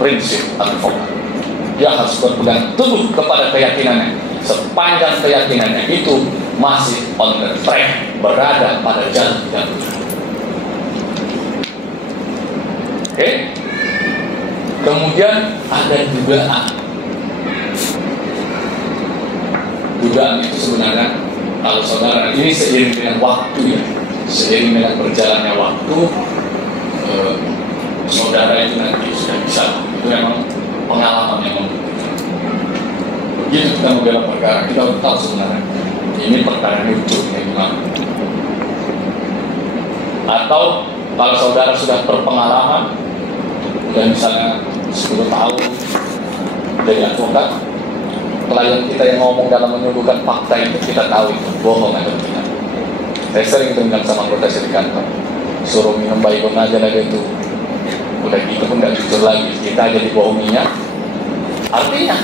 prinsip advokat. Dia harus berpegang teguh kepada keyakinannya, sepanjang keyakinannya itu masih on the track, berada pada jalan yang benar. Oke? Kemudian ada dugaan. Dugaan itu sebenarnya, kalau saudara, ini seiring dengan waktu ya, seiring dengan berjalannya waktu, saudara itu nanti sudah bisa, itu memang pengalaman yang membuktikan. Begitu kita membela perkara, kita harus tahu sebenarnya ini perkara ini ujungnya gimana. Atau kalau saudara sudah berpengalaman, dan misalnya 10 tahun jadi advokat, klien kita yang ngomong dalam menyuguhkan fakta itu kita tahu itu bohong atau tidak. Saya sering bilang sama anggota saya di kantor, suruh minum baygon aja lah itu, udah gitu pun nggak jujur lagi, kita aja dibohonginya. Artinya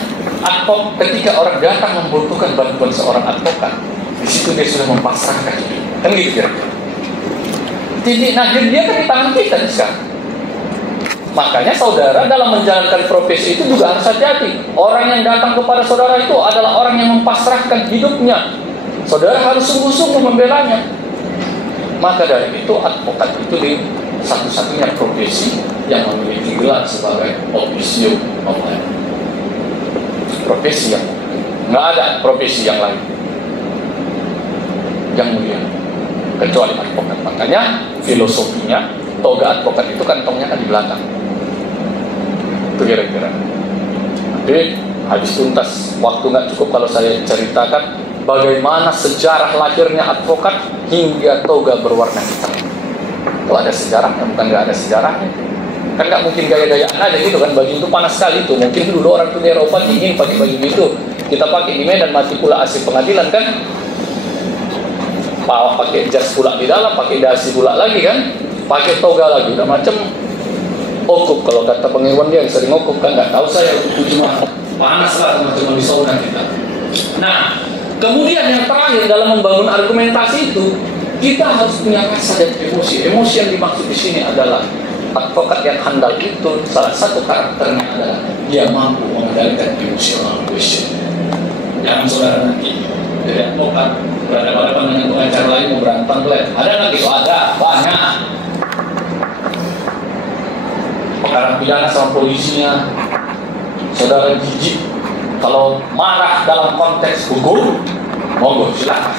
ketika orang datang membutuhkan bantuan seorang advokat, di situ dia sudah mempasrahkan, kan gitu kira-kira. Titik nadir dia kan di tangan kita sekarang. Makanya saudara dalam menjalankan profesi itu juga harus hati-hati. Orang yang datang kepada saudara itu adalah orang yang mempasrahkan hidupnya. Saudara harus sungguh-sungguh membelanya. Maka dari itu advokat itu di satu-satunya profesi yang memiliki gelar sebagai officio nomen. Profesi yang nggak ada profesi yang lain yang mulia kecuali advokat. Makanya filosofinya toga advokat itu kantongnya kan di belakang. Itu kira-kira. Jadi habis tuntas, waktu nggak cukup kalau saya ceritakan bagaimana sejarah lahirnya advokat hingga toga berwarna hitam. Kalau ada sejarahnya, bukan nggak ada sejarahnya. Kan nggak mungkin gaya-gayaan aja gitu kan, baju itu panas sekali tuh. Mungkin dulu orang tuh di Eropa dingin pakai baju gitu. Kita pakai di Medan mati pula AC pengadilan kan. Pakai jas pula di dalam, pakai dasi pula lagi kan, pakai toga lagi, udah macam okup. Kalau kata pengirwan dia sering okup kan, nggak tahu saya okup cuma panas lah teman-teman di sauna kita. Nah, kemudian yang terakhir dalam membangun argumentasi itu kita harus punya rasa dan emosi. Emosi yang dimaksud di sini adalah advokat yang handal itu salah satu karakternya adalah dia mampu mengendalikan emotional question. Jangan saudara nanti jadi advokat berhadapan dengan pengacara lain mau berantem belum? Ada nggak gitu? Ada, banyak. Perkara pidana sama polisinya, saudara jijik kalau marah dalam konteks hukum, monggo silakan.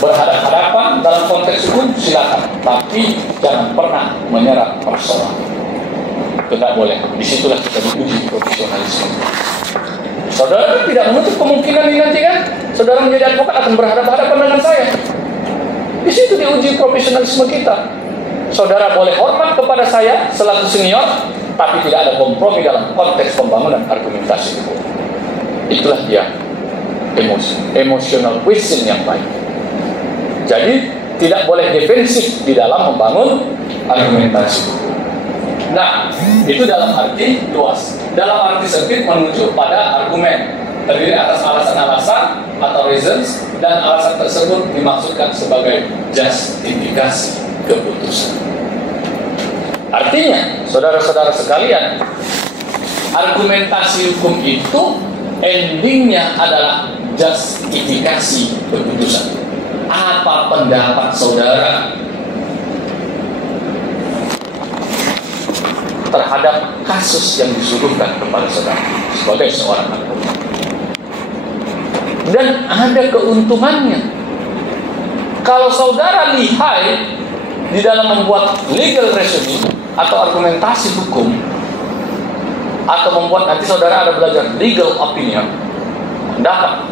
Berhadapan dalam konteks hukum silakan, tapi jangan pernah menyerang persoalan. Tidak boleh. Disitulah kita diuji profesionalisme. Saudara tidak menutup kemungkinan ini nanti kan, saudara menjadi advokat akan berhadapan dengan saya. Di situ diuji profesionalisme kita. Saudara boleh hormat kepada saya selaku senior, tapi tidak ada kompromi dalam konteks pembangunan argumentasi itu. Itulah dia emotional question yang baik. Jadi tidak boleh defensif di dalam membangun argumentasi. Nah, itu dalam arti luas. Dalam arti sempit menuju pada argumen, terdiri atas alasan-alasan atau reasons, dan alasan tersebut dimaksudkan sebagai justifikasi keputusan. Artinya, saudara-saudara sekalian, argumentasi hukum itu endingnya adalah justifikasi keputusan. Apa pendapat saudara terhadap kasus yang disuguhkan kepada saudara sebagai seorang advokat? Dan ada keuntungannya. Kalau saudara lihai di dalam membuat legal reasoning atau argumentasi hukum, atau membuat nanti saudara ada belajar legal opinion, dapat.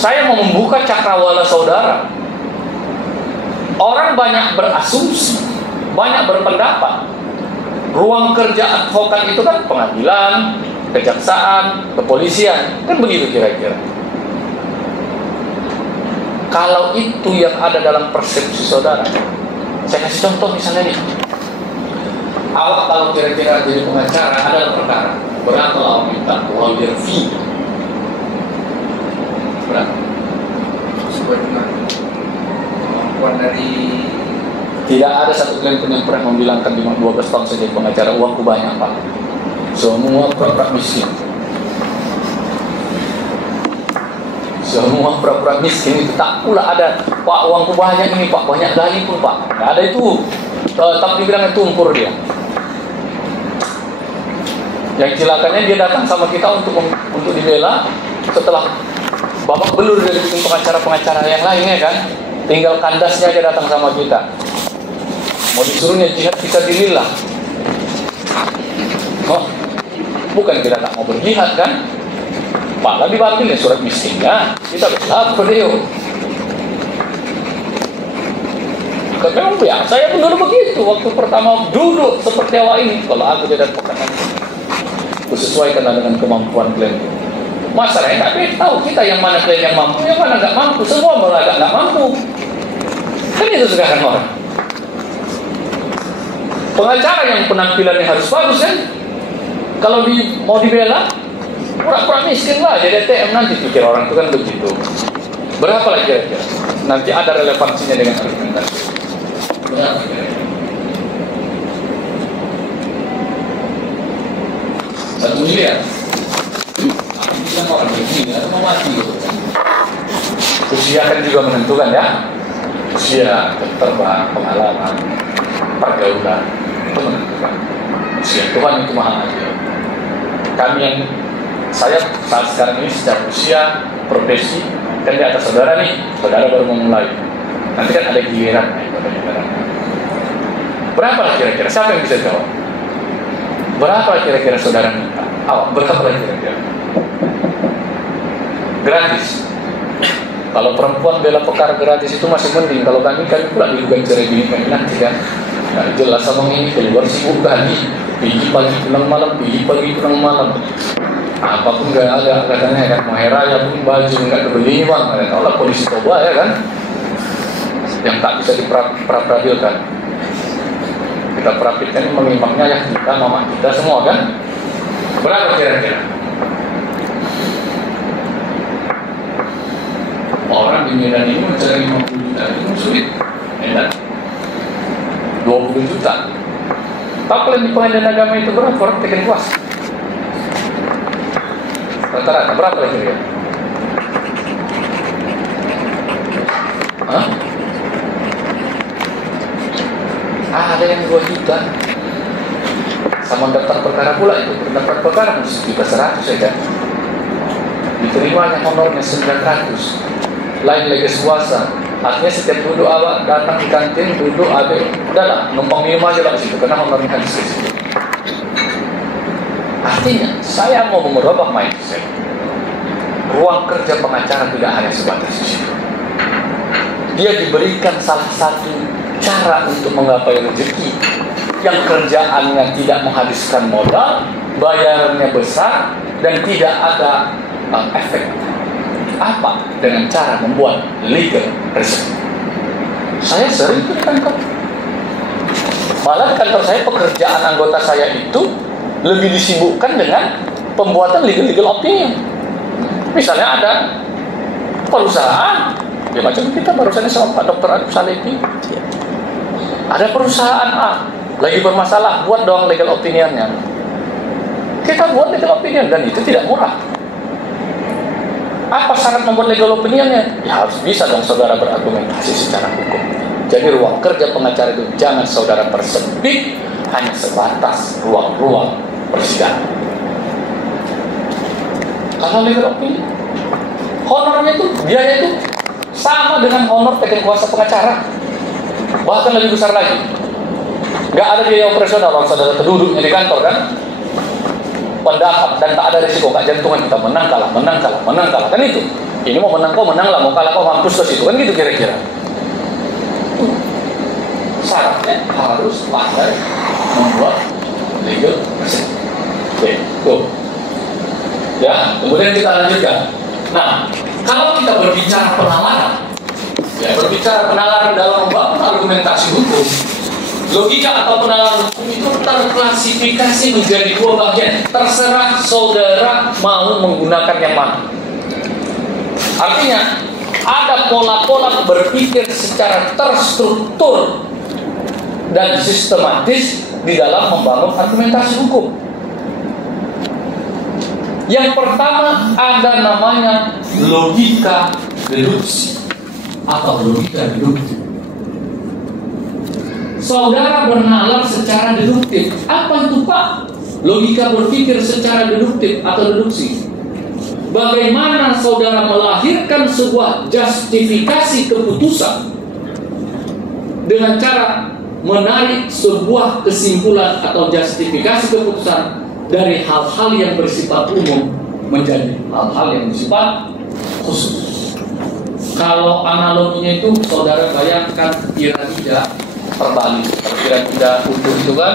Saya mau membuka cakrawala saudara. Orang banyak berasumsi, banyak berpendapat. Ruang kerja advokat itu kan pengadilan, kejaksaan, kepolisian, kan begitu kira-kira. Kalau itu yang ada dalam persepsi saudara, saya kasih contoh misalnya nih. Awak kalau kira-kira jadi pengacara ada perkara, berapa awak minta lawyer fee? Berapa? Sesuai dengan kemampuan dari Tidak ada satu klien pun yang pernah membilangkan di 12 tahun saya jadi pengacara uangku banyak Pak. Semua pura-pura miskin. Semua pura-pura miskin itu tak pula ada Pak uangku banyak ini Pak, banyak kali pun Pak. Nggak ada itu. Tapi dibilangnya tumpur dia. Yang celakanya dia datang sama kita untuk dibela setelah babak belur dari pengacara-pengacara yang lainnya kan. Tinggal kandasnya aja datang sama kita. Mau disuruhnya jihad fisabilillah. Oh, bukan kita tak mau berjihad kan? Malah dibatalin surat miskinnya. Kita bisa beliau. Memang biasa saya pun dulu begitu. Waktu pertama duduk seperti awal ini. Kalau aku tidak pekan, sesuaikan dengan kemampuan klien. Masalahnya tapi tahu kita yang mana klien yang mampu, yang mana nggak mampu. Semua malah nggak mampu. Kan itu sekarang orang. Pengacara yang penampilannya harus bagus kan? Kalau mau dibela, pura-pura miskin lah. Jadi ATM nanti pikir orang itu kan begitu. Berapa lagi kira-kira? Nanti ada relevansinya dengan argumentasi. Berapa kira-kira? 1 miliar. Aku bilang orang begini, atau mau mati gitu. Usia kan juga menentukan ya. Usia, terbang, pengalaman, pergaulan itu menentukan. Usia Tuhan itu maha adil. Saya saat sekarang ini secara usia, profesi kan di atas saudara nih, saudara baru memulai. Nanti kan ada giliran berapa lah kira-kira? Siapa yang bisa jawab? Berapa kira-kira saudara minta? Berapa lah kira-kira? Gratis. Kalau perempuan bela perkara gratis itu masih mending. Kalau kami pula dilugain cerai bini kami nanti kan. Nah, jelas sama ini keluar sibuk kali. Pergi pagi pulang malam, pergi pagi pulang malam. Apapun nggak ada katanya kan. Mau hari raya pun baju nggak kebeli bang. Ada tahu lah polisi Toba ya kan. Yang tak bisa diperadialkan. Kita perapitkan mengimaknya ya kita, mama kita semua kan. Berapa kira-kira? Orang di Medan ini mencari 50 juta itu sulit. Medan 20 juta. Tapi kalau di pengadilan agama itu berapa orang tekan kuas? Rata-rata berapa lagi ya? Hah? Ada yang 2 juta. Sama daftar perkara pula itu. Daftar perkara pun 1.100.000 saja. Diterimanya honornya 900. Lain lagi swasta. Artinya setiap duduk awak datang di kantin, duduk adik, udahlah numpang minum aja lah di situ karena honornya habis di situ. Artinya saya mau merubah mindset. Ruang kerja pengacara tidak hanya sebatas di situ. Dia diberikan salah satu cara untuk menggapai rezeki yang kerjaannya tidak menghabiskan modal, bayarannya besar dan tidak ada efek. Apa? Dengan cara membuat legal research. Saya sering ke kantor. Malah kantor saya pekerjaan anggota saya itu lebih disibukkan dengan pembuatan legal opinion. Misalnya ada perusahaan, ya macam kita barusan sama Pak Dr. Arif Salepi. Ada perusahaan A lagi bermasalah, buat dong legal opinionnya. Kita buat legal opinion dan itu tidak murah. Apa syarat membuat legal opinionnya? Ya harus bisa dong saudara berargumentasi secara hukum. Jadi ruang kerja pengacara itu jangan saudara persempit hanya sebatas ruang-ruang persidangan. Karena legal opinion, honornya itu, biaya itu sama dengan honor tekan kuasa pengacara, bahkan lebih besar lagi. Gak ada biaya operasional kalau saudara duduknya di kantor kan. Pendapat dan tak ada risiko, gak jantungan kita menang kalah kan itu. Ini mau menang kau menang lah, mau kalah kau mampus ke situ kan gitu kira-kira. Syaratnya harus pandai membuat legal research. Oke, tuh. Ya, kemudian kita lanjutkan. Nah, kalau kita berbicara penalaran dalam membangun argumentasi hukum, logika atau penalaran hukum itu terklasifikasi menjadi 2 bagian. Terserah saudara mau menggunakan yang mana. Artinya, ada pola-pola berpikir secara terstruktur dan sistematis di dalam membangun argumentasi hukum. Yang pertama ada namanya logika deduksi atau logika deduktif. Saudara bernalar secara deduktif. Apa itu, Pak? Logika berpikir secara deduktif atau deduksi. Bagaimana saudara melahirkan sebuah justifikasi keputusan dengan cara menarik sebuah kesimpulan atau justifikasi keputusan dari hal-hal yang bersifat umum menjadi hal-hal yang bersifat khusus. Kalau analoginya itu saudara bayangkan piramida terbalik. Piramida utuh itu kan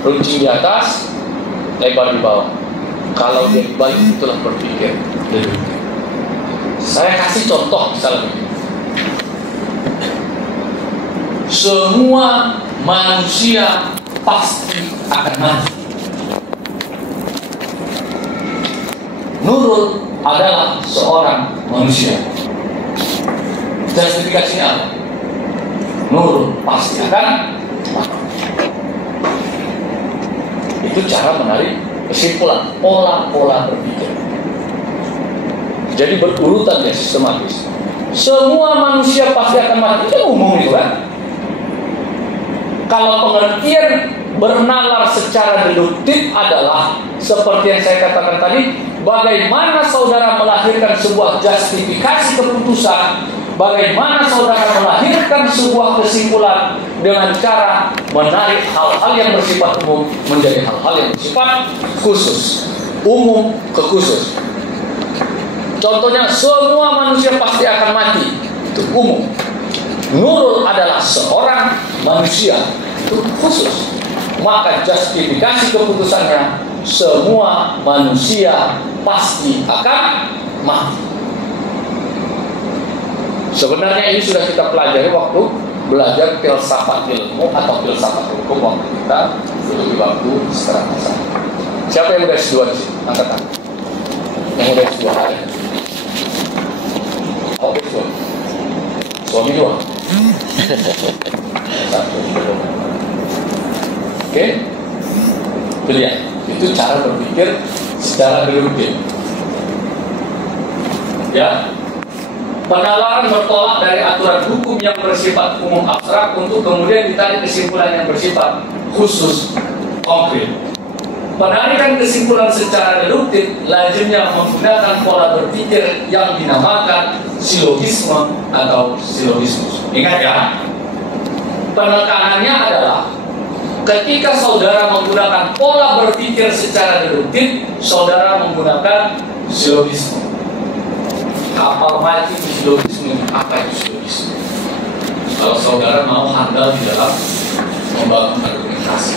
runcing di atas, lebar di bawah. Kalau dia dibalik, itulah berpikir. Saya kasih contoh misalnya. Semua manusia pasti akan mati. Nurul adalah seorang manusia. Justifikasinya apa? Nurul pasti akan mati. Itu cara menarik kesimpulan, pola-pola berpikir. Jadi berurutan ya, sistematis. Semua manusia pasti akan mati. Itu umum itu kan. Kalau pengertian bernalar secara deduktif adalah seperti yang saya katakan tadi, bagaimana saudara melahirkan sebuah justifikasi keputusan, bagaimana saudara melahirkan sebuah kesimpulan dengan cara menarik hal-hal yang bersifat umum menjadi hal-hal yang bersifat khusus, umum ke khusus. Contohnya, semua manusia pasti akan mati, itu umum. Nurul adalah seorang manusia, itu khusus. Maka justifikasi keputusannya, semua manusia pasti akan mati. Sebenarnya ini sudah kita pelajari waktu belajar filsafat ilmu atau filsafat hukum waktu kita duduk di bangku setengah masa. Siapa yang udah S2 di sini? Angkat tangan. Yang udah S2 ada. Oke, suami dua. Satu. Oke, itu dia. Itu cara berpikir secara deduktif. Ya, penalaran bertolak dari aturan hukum yang bersifat umum abstrak untuk kemudian ditarik kesimpulan yang bersifat khusus konkret. Penarikan kesimpulan secara deduktif lazimnya menggunakan pola berpikir yang dinamakan silogisme atau silogismus. Ingat ya, penekanannya adalah ketika saudara menggunakan pola berpikir secara deduktif, saudara menggunakan silogisme. Kapal mati di silogisme, apa itu silogisme? Kalau saudara mau handal di dalam membangun argumentasi.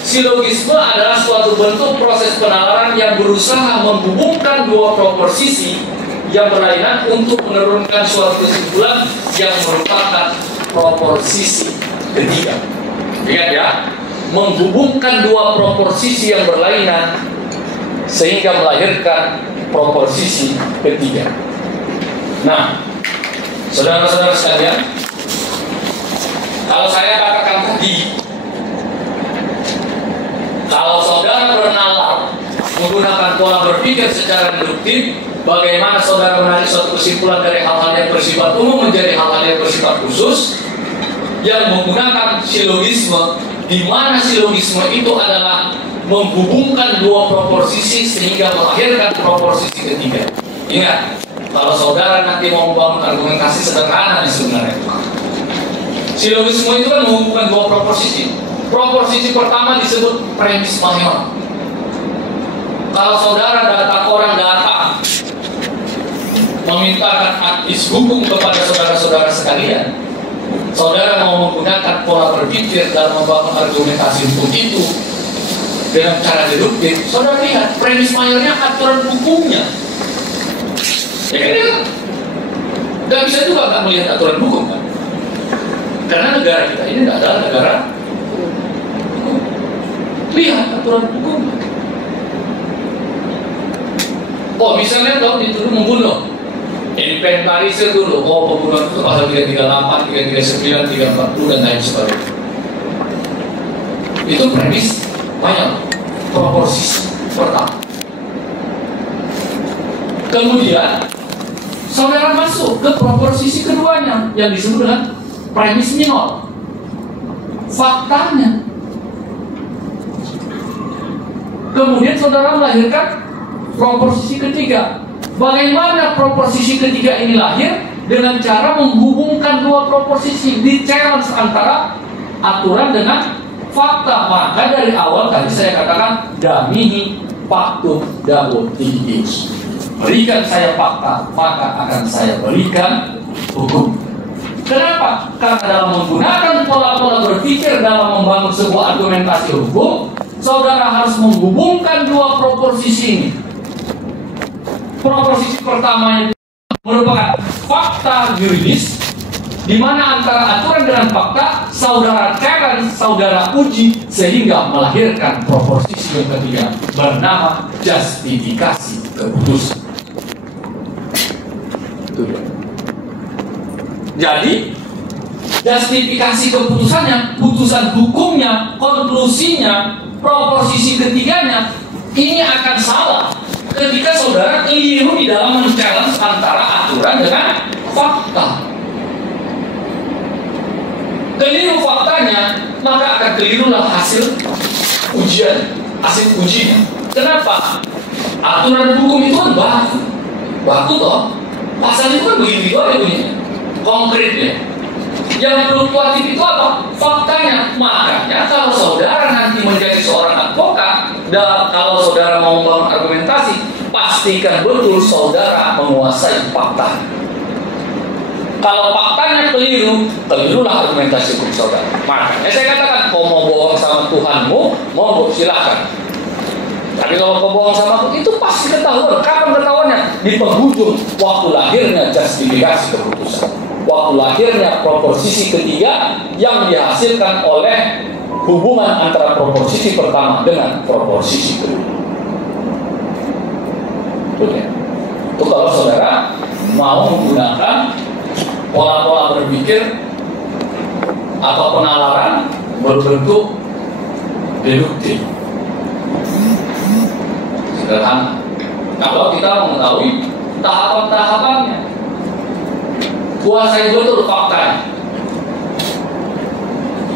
Silogisme adalah suatu bentuk proses penalaran yang berusaha menghubungkan dua proposisi yang berlainan untuk menurunkan suatu kesimpulan yang merupakan proposisi ketiga. Ingat ya, menghubungkan dua proposisi yang berlainan sehingga melahirkan proposisi ketiga. Nah, saudara-saudara sekalian, kalau saya katakan tadi, kalau saudara bernalar menggunakan pola berpikir secara deduktif, bagaimana saudara menarik suatu kesimpulan dari hal-hal yang bersifat umum menjadi hal-hal yang bersifat khusus, yang menggunakan silogisme, di mana silogisme itu adalah menghubungkan dua proposisi sehingga melahirkan proposisi ketiga. Ingat, kalau saudara nanti mau membangun argumentasi sederhana sebenarnya, silogisme itu kan menghubungkan dua proposisi. Proposisi pertama disebut premis mayor. Kalau saudara orang datang memintakan advis hukum kepada saudara-saudara sekalian, saudara mau menggunakan pola berpikir dalam membangun argumentasi hukum itu dengan cara deduktif, saudara lihat premis mayornya aturan hukumnya. Ya kan? Nggak bisa juga nggak melihat aturan hukum kan? Karena negara kita ini tidak adalah negara hukum. Lihat aturan hukum. Oh, misalnya kalau dituduh membunuh, inventarisir dulu. Oh, pembunuhan itu pasal 338, 339, 340 dan lain sebagainya. Itu premis banyak proporsi pertama. Kemudian saudara masuk ke proposisi keduanya yang disebut dengan premis minor. Faktanya, kemudian saudara melahirkan proposisi ketiga. Bagaimana proposisi ketiga ini lahir? Dengan cara menghubungkan dua proposisi, di challenge antara aturan dengan fakta. Maka dari awal tadi saya katakan damihi faktum dawotihi. Berikan saya fakta, maka akan saya berikan hukum. Kenapa? Karena dalam menggunakan pola-pola berpikir dalam membangun sebuah argumentasi hukum, saudara harus menghubungkan dua proposisi ini. Proposisi pertama itu merupakan fakta yuridis, di mana antara aturan dengan fakta saudara challenge, saudara uji, sehingga melahirkan proposisi yang ketiga bernama justifikasi keputusan. Jadi justifikasi keputusannya, putusan hukumnya, konklusinya, proposisi ketiganya ini akan salah ketika saudara keliru di dalam men-challenge antara aturan dengan fakta. Keliru faktanya, maka akan kelirulah hasil ujian, hasil ujinya. Kenapa? Aturan hukum itu kan baku toh. Pasal itu kan begitu aja bunyinya, konkretnya. Yang fluktuatif itu apa? Faktanya. Makanya kalau saudara nanti menjadi seorang advokat, dan kalau saudara mau membangun argumentasi, pastikan betul saudara menguasai fakta. Kalau faktanya keliru, kelirulah argumentasi hukum saudara. Makanya saya katakan, kau mau bohong sama Tuhanmu, mau silakan. Tapi kalau kau bohong sama aku, itu pasti ketahuan. Kapan ketahuannya? Di penghujung waktu lahirnya justifikasi keputusan, waktu lahirnya proposisi ketiga yang dihasilkan oleh hubungan antara proposisi pertama dengan proposisi kedua. Itu kalau saudara mau menggunakan pola-pola berpikir atau penalaran berbentuk deduktif. Sederhana. Kalau kita mengetahui tahapan-tahapannya, kuasai betul faktanya.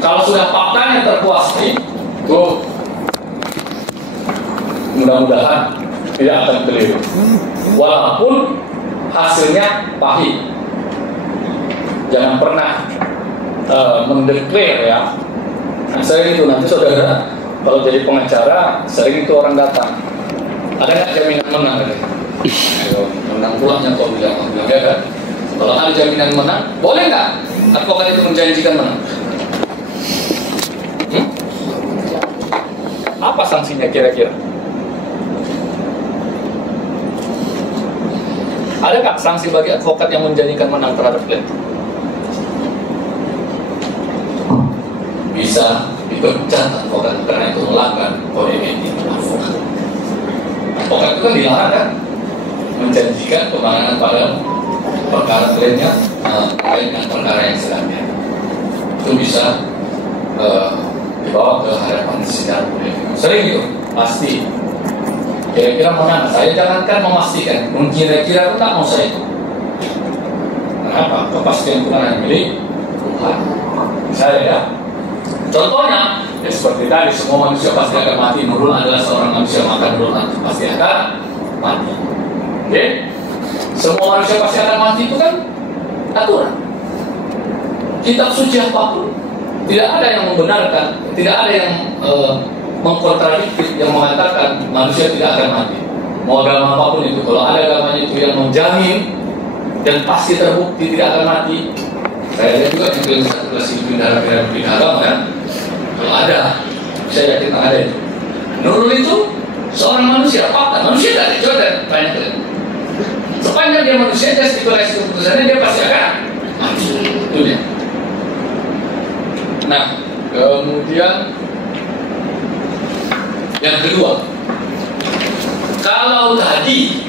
Kalau sudah faktanya terkuasai, itu mudah-mudahan tidak akan keliru. Walaupun hasilnya pahit. Jangan pernah mendeklar ya. Nah, sering itu nanti saudara kalau jadi pengacara, sering itu orang datang. Ada nggak jaminan menang? Ayo, menang pulangnya kau bilang ya kan? Kalau ada jaminan menang, boleh nggak advokat itu menjanjikan menang? Apa sanksinya kira-kira? Ada nggak sanksi bagi advokat yang menjanjikan menang terhadap klien? Bisa dipecat advokat karena itu melanggar kode etik advokat. Advokat itu kan dilarang kan menjanjikan kemenangan pada perkara kliennya terkait dengan perkara yang sedang itu bisa dibawa ke hadapan sidang. Sering itu pasti kira-kira mana? Saya jangankan memastikan, kira-kira pun tak mau saya itu. Kenapa? Kepastian Tuhan yang milik Tuhan. Saya ya. Contohnya, ya seperti tadi, semua manusia pasti akan mati. Nurul adalah seorang manusia, maka Nurul pasti akan mati. Oke? Semua manusia pasti akan mati itu kan aturan. Kitab suci apapun, tidak ada yang membenarkan, tidak ada yang mengkontradiktif yang mengatakan manusia tidak akan mati. Mau agama apapun itu, kalau ada agamanya itu yang menjamin dan pasti terbukti tidak akan mati. Saya lihat juga yang satu kelas itu darah agama kan. Kalau ada, saya yakin ada itu. Nurul itu seorang manusia, fakta manusia tidak coba dan banyak. Sepanjang dia manusia, justifikasi keputusannya dia pasti akan mati. Itu dia. Nah, kemudian yang kedua, kalau tadi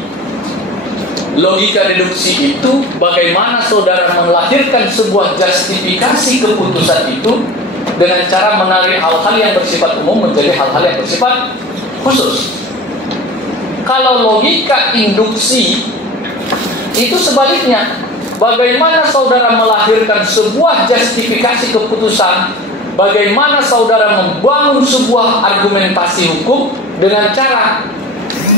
logika deduksi itu bagaimana saudara melahirkan sebuah justifikasi keputusan itu, dengan cara menarik hal-hal yang bersifat umum menjadi hal-hal yang bersifat khusus. Kalau logika induksi itu sebaliknya. Bagaimana saudara melahirkan sebuah justifikasi keputusan? Bagaimana saudara membangun sebuah argumentasi hukum dengan cara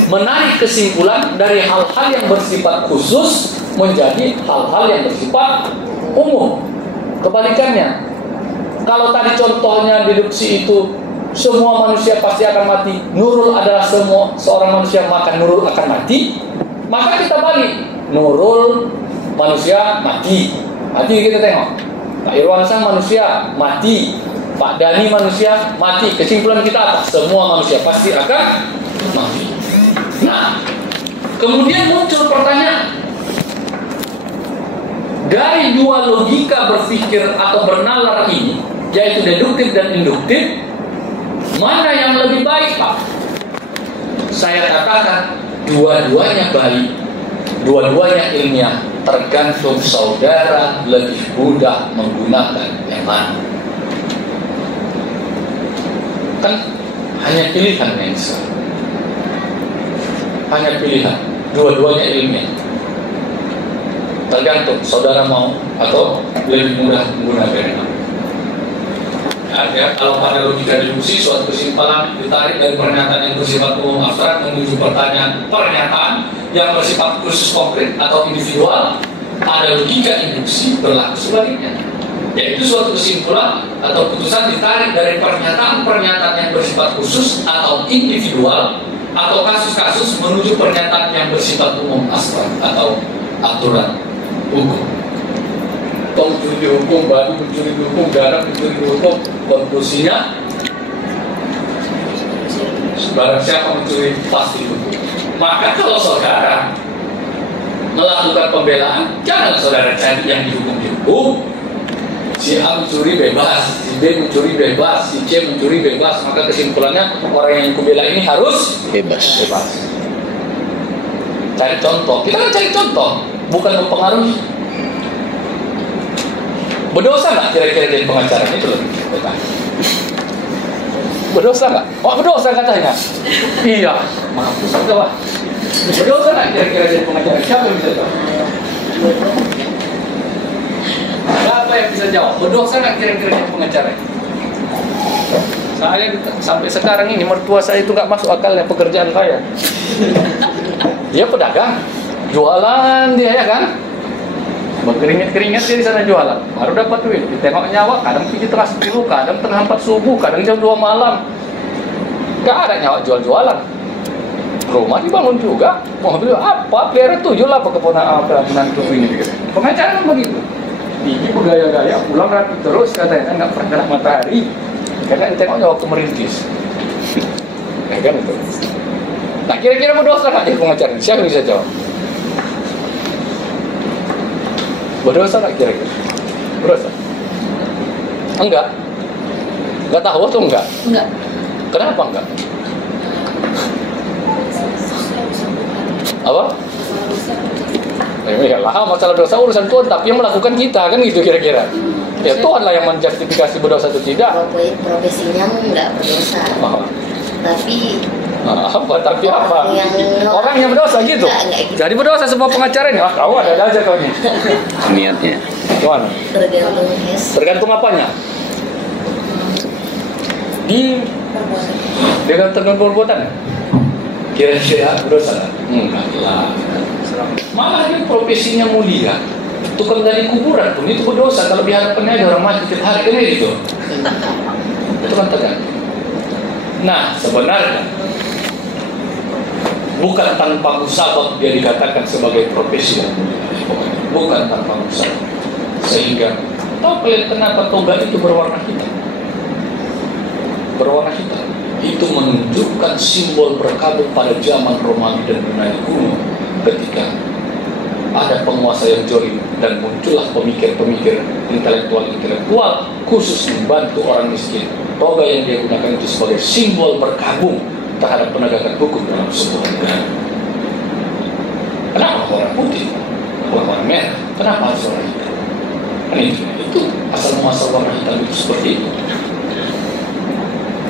menarik kesimpulan dari hal-hal yang bersifat khusus menjadi hal-hal yang bersifat umum. Kebalikannya, kalau tadi contohnya deduksi itu semua manusia pasti akan mati, Nurul adalah seorang manusia maka Nurul akan mati, maka kita balik, Nurul manusia mati kita tengok, Pak Irwansyah manusia mati, Pak Dani manusia mati, kesimpulan kita apa? Semua manusia pasti akan mati. Nah, kemudian muncul pertanyaan, dari dua logika berpikir atau bernalar ini, yaitu deduktif dan induktif, mana yang lebih baik, Pak? Saya katakan dua-duanya baik, dua-duanya ilmiah, tergantung saudara lebih mudah menggunakan yang mana. Kan hanya pilihan yang bisa, hanya pilihan, dua-duanya ilmiah. Tergantung saudara mau atau lebih mudah menggunakan yang mana. Artinya kalau pada logika deduksi, suatu kesimpulan ditarik dari pernyataan yang bersifat umum abstrak menuju pernyataan yang bersifat khusus konkret atau individual. Ada logika induksi berlaku sebaliknya, yaitu suatu kesimpulan atau putusan ditarik dari pernyataan-pernyataan yang bersifat khusus atau individual atau kasus-kasus menuju pernyataan yang bersifat umum abstrak atau aturan hukum. Tong mencuri hukum, babi mencuri hukum, garam mencuri hukum, konklusinya barang siapa mencuri pasti hukum. Maka kalau saudara melakukan pembelaan, jangan saudara cari yang dihukum. Si A mencuri bebas, si B mencuri bebas, si C mencuri bebas, maka kesimpulannya orang yang kubela ini harus bebas. Cari contoh, kita kan cari contoh, bukan mempengaruhi. Berdosa nggak kira-kira jadi pengacara itu loh? Berdosa nggak? Oh berdosa katanya. Iya, mampus juga Pak. Berdosa nggak kira-kira jadi pengacara? Siapa yang bisa jawab? Siapa yang bisa jawab? Berdosa nggak kira-kira jadi pengacara? Saya sampai sekarang ini mertua saya itu nggak masuk akalnya pekerjaan saya. Dia pedagang, jualan dia ya kan? Berkeringat-keringat dia di sana jualan, baru dapat duit. Ditengok nyawa, kadang 7:30, kadang tengah 4 subuh, kadang jam 2 malam. Gak ada nyawa jual-jualan. Rumah dibangun juga, mobil apa, pelihara 7 lah keponakan menantu ini. Pengacara kan begitu. Gigi bergaya-gaya, pulang rapi terus katanya, nggak pernah kena matahari. Karena ditengoknya waktu merintis. Ya kan itu. Nah kira-kira berdosa nggak jadi pengacara? Siapa yang bisa jawab? Berdosa nggak kira-kira? Berdosa? Enggak? Enggak tahu atau enggak? Enggak. Kenapa enggak? Apa? Ya lah, masalah dosa urusan Tuhan, tapi yang melakukan kita kan gitu kira-kira. Ya Tuhan lah yang menjustifikasi berdosa atau tidak. Profesinya enggak berdosa. Tapi tapi apa? Orang yang berdosa gitu. Enggak gitu. Jadi berdosa semua pengacara ini. Kau ada aja kau ini. Niatnya. Gimana? Tergantung Tergantung apanya? Dia tergantung perbuatan. Kira-kira berdosa? Enggak lah. Malah ini profesinya mulia. Tukang gali kuburan pun itu berdosa kalau dihadapannya ada orang mati tiap hari kan itu. Itu kan tergantung. Nah sebenarnya bukan tanpa musabab dia dikatakan sebagai profesi yang mulia. Bukan tanpa musabab. Sehingga tahu kalian kenapa toga itu berwarna hitam? Berwarna hitam itu menunjukkan simbol berkabut pada zaman Romawi dan Yunani kuno ketika ada penguasa yang jorim dan muncullah pemikir-pemikir intelektual khusus membantu orang miskin. Toga yang dia gunakan itu sebagai simbol berkabung terhadap penegakan hukum dalam sebuah negara. Kenapa orang putih? Warna merah? Kenapa harus warna hitam? Kan itu asal muasal warna hitam itu seperti itu.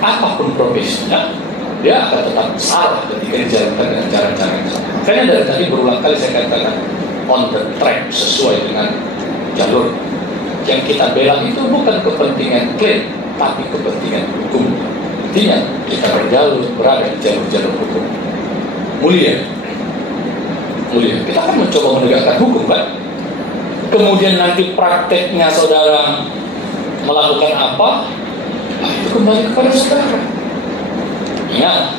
apapun profesinya, dia akan tetap salah ketika dijalankan dengan cara-cara yang salah. Karena dari tadi berulang kali saya katakan on the track, sesuai dengan jalur. Yang kita bela itu bukan kepentingan klaim, tapi kepentingan hukum. Artinya kita berada di jalur-jalur hukum. Mulia. Kita akan mencoba menegakkan hukum, kan? Kemudian nanti prakteknya saudara melakukan apa? Nah, itu kembali kepada saudara. Ingat,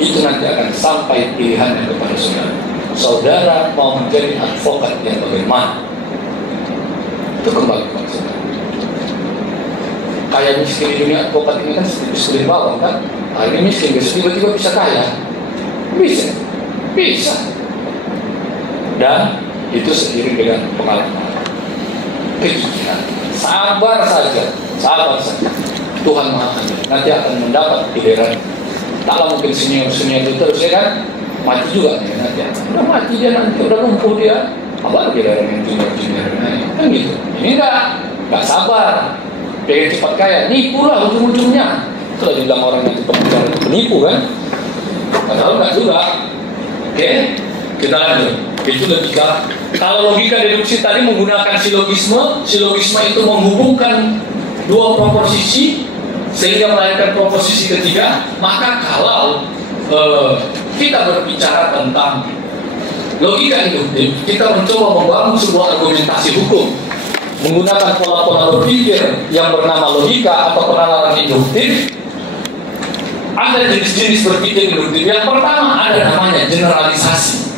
itu nanti akan sampai pilihannya kepada saudara. Saudara mau menjadi advokat yang bagaimana? Itu kembali kepada saudara. Kaya miskin di dunia advokat ini kan sedikit bawah, kan? Hari ini miskin, besok tiba-tiba bisa kaya. Bisa. Dan itu seiring dengan pengalaman. Sabar saja. Tuhan Maha Adil. Nanti akan mendapat giliran. Taklah mungkin senior itu terus, ya kan? Mati juga nih nanti. Udah mati dia nanti, udah lumpuh dia. Apa giliran yang junior kan gitu. Ini nggak sabar. Pengen cepat kaya, nipu lah ujung-ujungnya. Kalau dibilang orang yang pengacara itu penipu, kan? Padahal nggak juga. Oke, kita lanjut. Itu logika. Kalau logika deduksi tadi menggunakan silogisme itu menghubungkan dua proposisi sehingga melahirkan proposisi ketiga. Maka kalau kita berbicara tentang logika induktif, kita mencoba membangun sebuah argumentasi hukum menggunakan pola-pola berpikir yang bernama logika atau penalaran induktif. Ada jenis-jenis berpikir induktif. Yang pertama ada namanya generalisasi,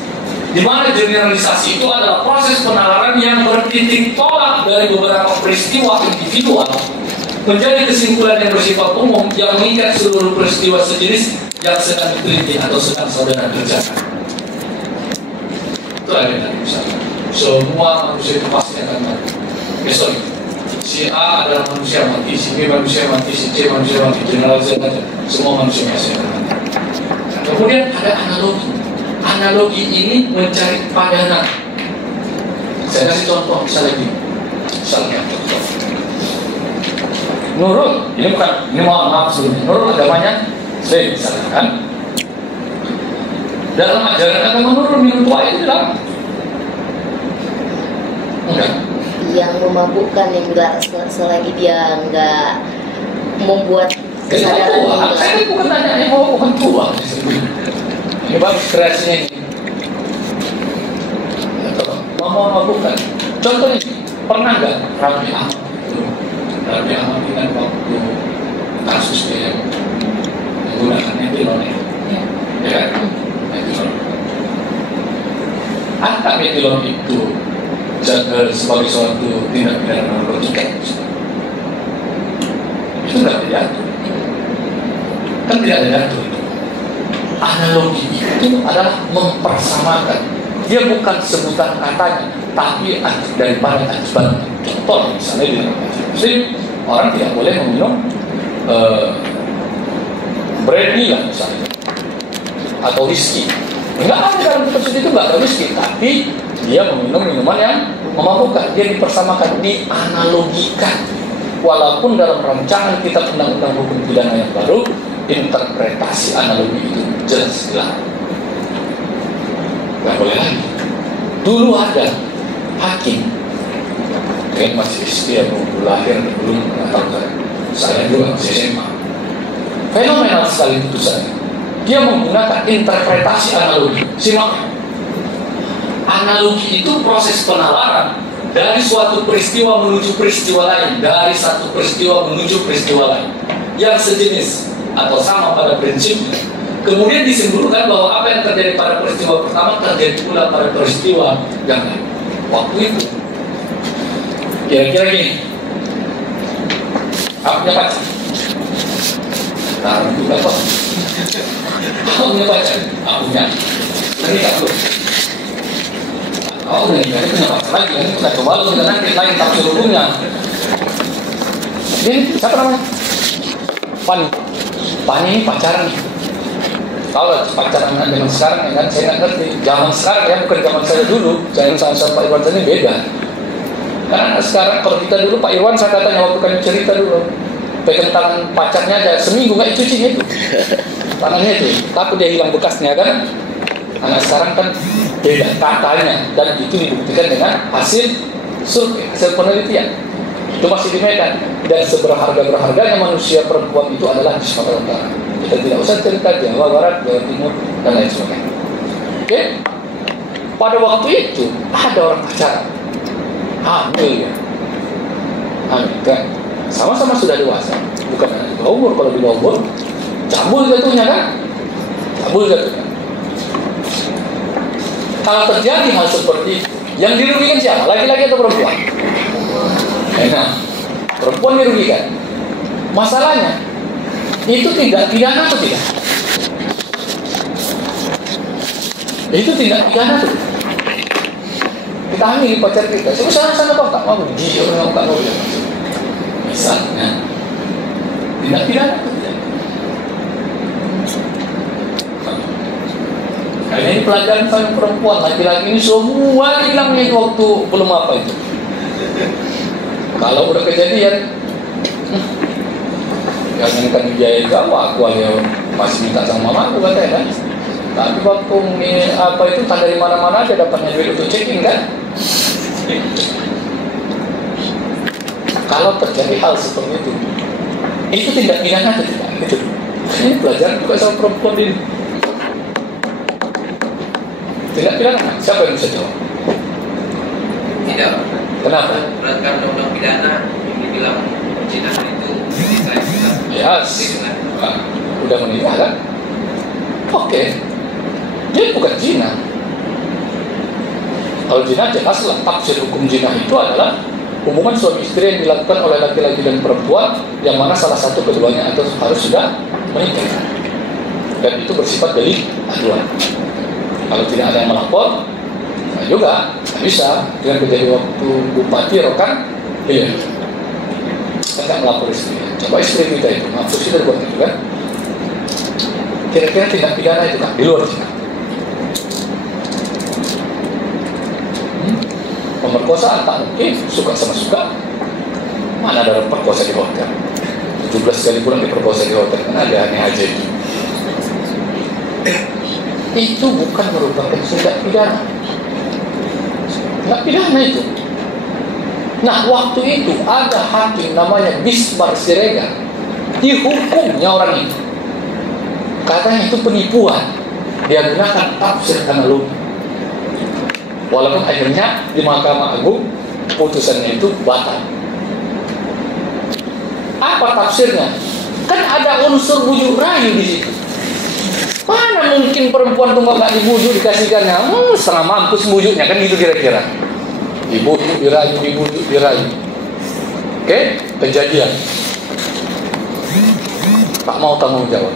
di mana generalisasi itu adalah proses penalaran yang bertitik tolak dari beberapa peristiwa individual menjadi kesimpulan yang bersifat umum yang mengikat seluruh peristiwa sejenis yang sedang diteliti atau sedang saudara kerjakan. Itu ada tadi misalnya, semua manusia itu pasti akan mati. Si A adalah manusia mati, si B manusia mati, si C manusia mati, generalisasi saja, semua manusia pasti akan mati. Kemudian ada analogi ini mencari padanan. Saya kasih contoh misalnya contoh. Nurul, ini maaf sebelumnya. Nurul agamanya Islam misalnya, kan? Dalam ajaran agama Nurul minum tua itu dalam enggak? Yang memabukkan, yang enggak selagi dia enggak membuat kesadaran. Saya bukan tanya yang mau bukan tua. Ini bagus kreasinya ini. Mau mabukkan. Contohnya, pernah nggak Raffi Ahmad kan waktu kasus dia menggunakan metilon, ya kan? Metilon. Apakah metilon itu sebagai suatu tindak pidana narkotika? Itu nggak diatur. Kan tidak diatur. Analogi itu adalah mempersamakan. Dia bukan sebutan katanya, tapi daripada akibat. Contoh misalnya di dalam muslim, orang tidak boleh meminum brandy lah misalnya, atau whisky. Enggak ada dalam kitab itu, enggak ada whisky, tapi dia meminum minuman yang memabukkan. Dia dipersamakan, dianalogikan. Walaupun dalam rancangan kitab undang-undang hukum pidana yang baru, interpretasi analogi itu jelas dilarang. Gak boleh lagi. Dulu ada hakim, kayak masih istri yang belum lahir, belum tahu saya juga masih SMA. Fenomenal sekali putusannya. Dia menggunakan interpretasi analogi. Simak. Analogi itu proses penalaran dari suatu peristiwa menuju peristiwa lain, dari satu peristiwa menuju peristiwa lain yang sejenis atau sama pada prinsipnya. Kemudian disimpulkan bahwa apa yang terjadi pada peristiwa pertama terjadi pula pada peristiwa yang lain. Waktu itu kira-kira gini, aku punya pacar, taruh juga kok. Aku punya pacar, aku punya, nanti aku udah nikah, punya pacar lagi, nanti kita coba lu nanti lain tafsir hukumnya. Ini siapa namanya? Pani ini pacaran nih. Kalau pacaran dengan sekarang ya kan, saya nggak ngerti. Zaman sekarang ya, bukan zaman saya dulu. Zaman saya Pak Irwan tadi beda. Karena sekarang kalau kita dulu Pak Irwan, saya tanya waktu kami cerita dulu, pegang tangan pacarnya aja seminggu nggak dicucinya itu tangannya itu, tapi dia hilang bekasnya kan. Anak sekarang kan beda katanya, dan itu dibuktikan dengan hasil survei, hasil penelitian. Itu masih di Medan. Dan seberharga-berharganya manusia perempuan itu adalah di Sumatera Utara. Kita tidak usah cerita Jawa Barat, Jawa Timur, dan lain sebagainya. Oke? Pada waktu itu ada orang pacaran, hamil ya, hamil kan, sama-sama sudah dewasa, bukan di bawah umur. Kalau di bawah umur, cabul jatuhnya kan, cabul jatuhnya. Kalau terjadi hal seperti itu, yang dirugikan siapa? Laki-laki atau perempuan? Nah, perempuan dirugikan. Masalahnya, itu tidak pidana atau tidak? Itu tidak pidana tuh. Kita hamil pacar kita, coba sana kok tak mau dia orang tak mau dia. Misalnya, tidak pidana atau tidak? Karena ini pelajaran sama perempuan, laki-laki ini semua hilangnya itu waktu belum apa itu. Kalau udah kejadian, jangan kan dia Jawa, aku aja masih minta sama mama aku katanya kan. Tapi waktu apa itu tak dari mana-mana aja dapatnya duit untuk checking kan. Kalau terjadi hal seperti itu tidak pidana atau tidak? Itu ini pelajaran juga sama perempuan ini. Tidak pidana, siapa yang bisa jawab? Tidak. Kenapa? Berdasarkan undang-undang pidana yang dibilang perzinahan itu yes. Udah menikah kan? Oke. Dia bukan zina. Kalau zina jelaslah tafsir hukum zina itu adalah hubungan suami istri yang dilakukan oleh laki-laki dan perempuan yang mana salah satu keduanya atau harus sudah menikah. Dan itu bersifat delik aduan. Kalau tidak ada yang melapor, nah juga nggak bisa. Dengan kejadian waktu Bupati Rokan, iya, kita nggak melapor istri. Coba istri kita itu, maksud kita buat itu kan? Kira-kira tindak pidana itu kan di luar zina. Pemerkosaan tak mungkin, suka sama suka. Mana ada perkosa di hotel? 17 kali pulang diperkosa di hotel, kan ada aneh aja itu. Itu bukan merupakan tindak pidana. Tindak pidana itu. Nah, waktu itu ada hakim namanya Bismar Siregar, dihukumnya orang itu. Katanya itu penipuan. Dia gunakan tafsir analogi. Walaupun akhirnya di Mahkamah Agung putusannya itu batal. Apa tafsirnya? Kan ada unsur bujuk rayu di situ. Mana mungkin perempuan tuh nggak dibujuk dikasihkannya? Setengah mampus bujuknya kan gitu kira-kira. Dibujuk, dirayu, dibujuk, dirayu. Oke, kejadian. Tak mau tanggung jawab.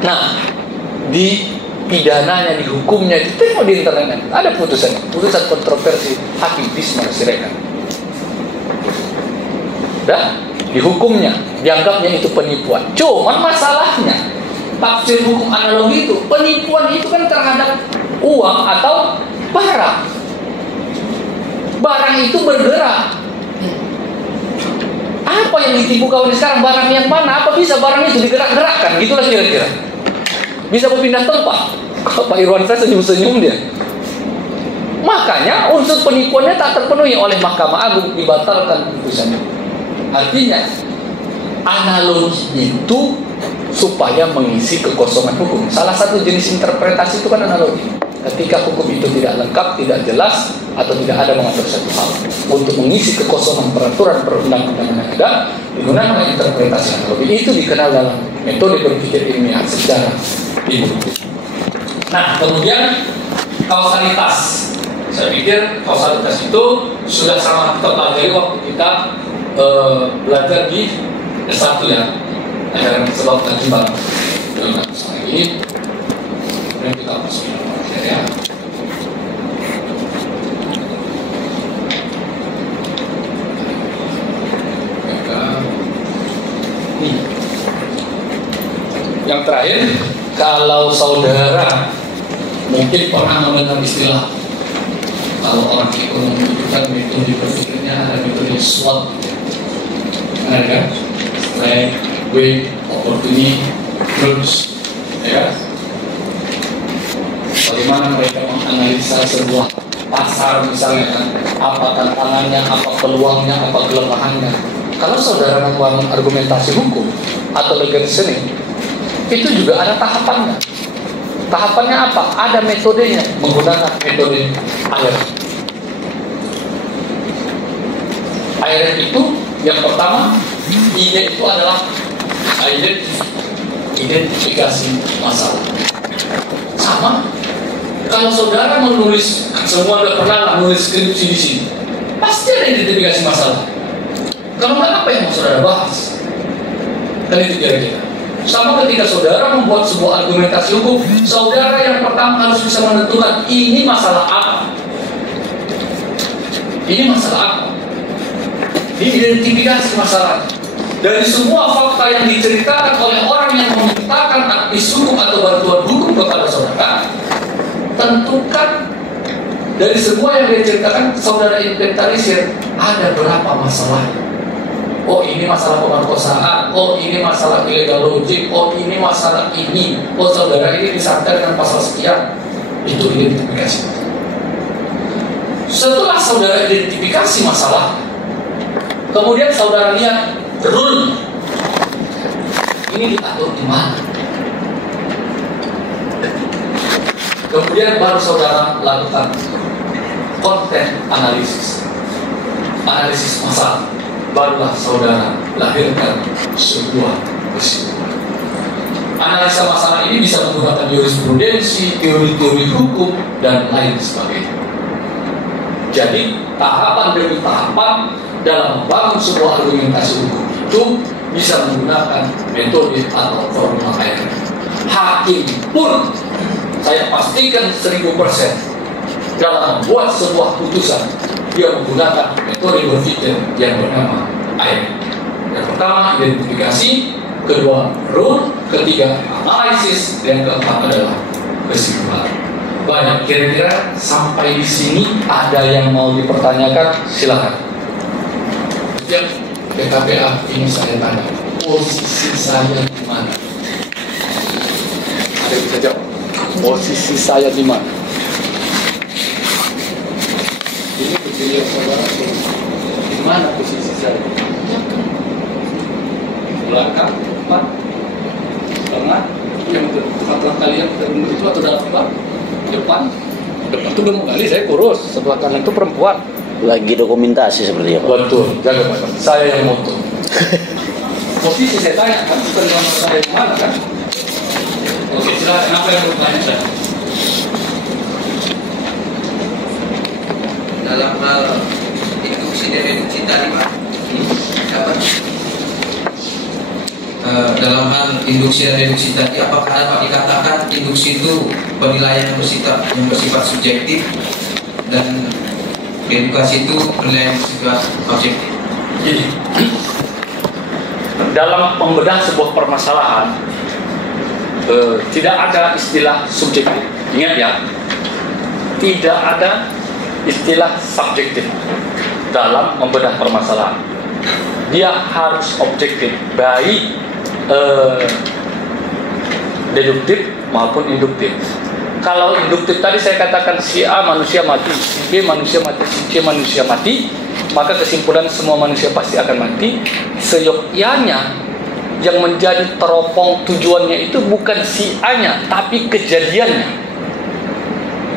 Nah, di pidananya, di hukumnya, itu tengok di internet. Ada putusannya, putusan kontroversi Hakim Bismar Siregar. Dah, di hukumnya dianggapnya itu penipuan. Cuman masalahnya tafsir hukum analogi itu, penipuan itu kan terhadap uang atau barang. Barang itu bergerak. Apa yang ditipu kawan sekarang? Barang yang mana? Apa bisa barang itu digerak-gerakkan? Gitulah kira-kira. Bisa berpindah tempat. Pak Irwan saya senyum-senyum dia. Makanya unsur penipuannya tak terpenuhi oleh Mahkamah Agung, dibatalkan putusannya. Artinya analogi itu supaya mengisi kekosongan hukum. Salah satu jenis interpretasi itu kan analogi. Ketika hukum itu tidak lengkap, tidak jelas, atau tidak ada mengatur satu hal, untuk mengisi kekosongan peraturan perundang-undangan yang ada, digunakan interpretasi analogi. Itu dikenal dalam metode berpikir ilmiah sejarah ilmu. Nah, kemudian kausalitas. Saya pikir kausalitas itu sudah sama kita pelajari waktu kita belajar di S1 ya. Ajaran sebab dan akibat. Dengan lagi, kemudian kita masuk ya. Yang terakhir, kalau saudara mungkin pernah mendengar istilah, kalau orang ekonomi itu kan metode berpikirnya ada metode SWOT, ada kan? friend, with opportunity, groups, ya. Bagaimana mereka menganalisa sebuah pasar misalnya kan, apa tantangannya, apa peluangnya, apa kelemahannya. Kalau saudara membangun argumentasi hukum atau legal reasoning, itu juga ada tahapannya. Tahapannya apa? Ada metodenya, menggunakan metode IRF. IRF itu yang pertama, I-nya itu adalah identifikasi masalah. Sama. Kalau saudara menulis, semua udah pernah lah nulis skripsi di sini, pasti ada identifikasi masalah. Kalau nggak, apa yang mau saudara bahas? Kan itu kira-kira. Sama ketika saudara membuat sebuah argumentasi hukum, saudara yang pertama harus bisa menentukan ini masalah apa. Ini masalah apa? Diidentifikasi masalah. Dari semua fakta yang diceritakan oleh orang yang memintakan advis hukum atau bantuan hukum kepada saudara, tentukan dari semua yang diceritakan, saudara inventarisir ada berapa masalah. Oh, ini masalah pemerkosaan, oh ini masalah illegal lodging, oh ini masalah ini, oh saudara ini disangka dengan pasal sekian. Itu identifikasi. Setelah saudara identifikasi masalah, kemudian saudara lihat rule ini diatur di mana. Kemudian baru saudara lakukan konten analisis masalah. Barulah saudara lahirkan sebuah kesimpulan. Analisa masalah ini bisa menggunakan jurisprudensi, teori-teori hukum, dan lain sebagainya. Jadi tahapan demi tahapan dalam membangun sebuah argumentasi hukum itu bisa menggunakan metode atau formula IRF. Hakim pun saya pastikan 1000% dalam membuat sebuah putusan dia menggunakan metode berpikir yang bernama IRF. Yang pertama identifikasi, kedua rule, ketiga analisis, dan keempat adalah kesimpulan. Banyak, kira-kira sampai di sini ada yang mau dipertanyakan, silakan. Setiap PKPA ini saya tanya, posisi saya di mana? Ada yang bisa jawab? Posisi saya di mana? Ini kecil saudara, di mana posisi saya? Belakang, depan, tengah, yang tempat kalian itu atau dalam depan itu gemuk kali, saya kurus, sebelah kanan itu perempuan. Lagi dokumentasi seperti apa? Betul, jaga Pak. Saya yang moto. Posisi saya tanya kan, bukan nomor saya di mana kan? Oke, silakan, apa yang mau tanya saya? Dalam hal induksi dan reduksi tadi Pak, dalam hal induksi dan reduksi tadi, apakah dapat dikatakan induksi itu penilaian yang bersifat subjektif dan edukasi itu penilaian yang bersifat objektif? Jadi, dalam membedah sebuah permasalahan tidak ada istilah subjektif. Ingat ya, tidak ada istilah subjektif dalam membedah permasalahan. Dia harus objektif, baik deduktif maupun induktif. Kalau induktif tadi saya katakan si A manusia mati, si B manusia mati, si C manusia mati, maka kesimpulan semua manusia pasti akan mati. Seyogyanya yang menjadi teropong tujuannya itu bukan si A-nya, tapi kejadiannya.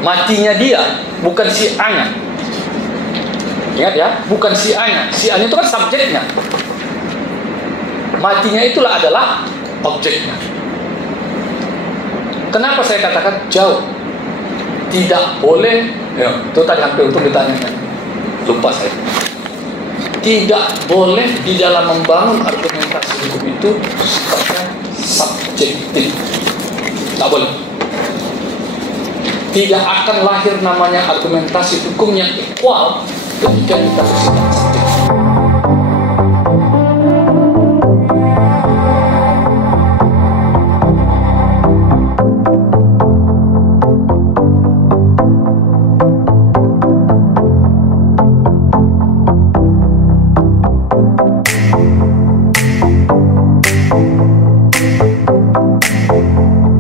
Matinya dia, bukan si A-nya. Ingat ya, bukan si A-nya. Si A-nya itu kan subjeknya. Matinya itulah adalah objeknya. Kenapa saya katakan jauh? Tidak boleh, ya, itu tadi hampir untuk ditanyakan. Lupa saya. Tidak boleh di dalam membangun argumentasi hukum itu sifatnya subjektif. Tidak boleh. Tidak akan lahir namanya argumentasi hukum yang equal ketika kita bersifat subjektif. Pak.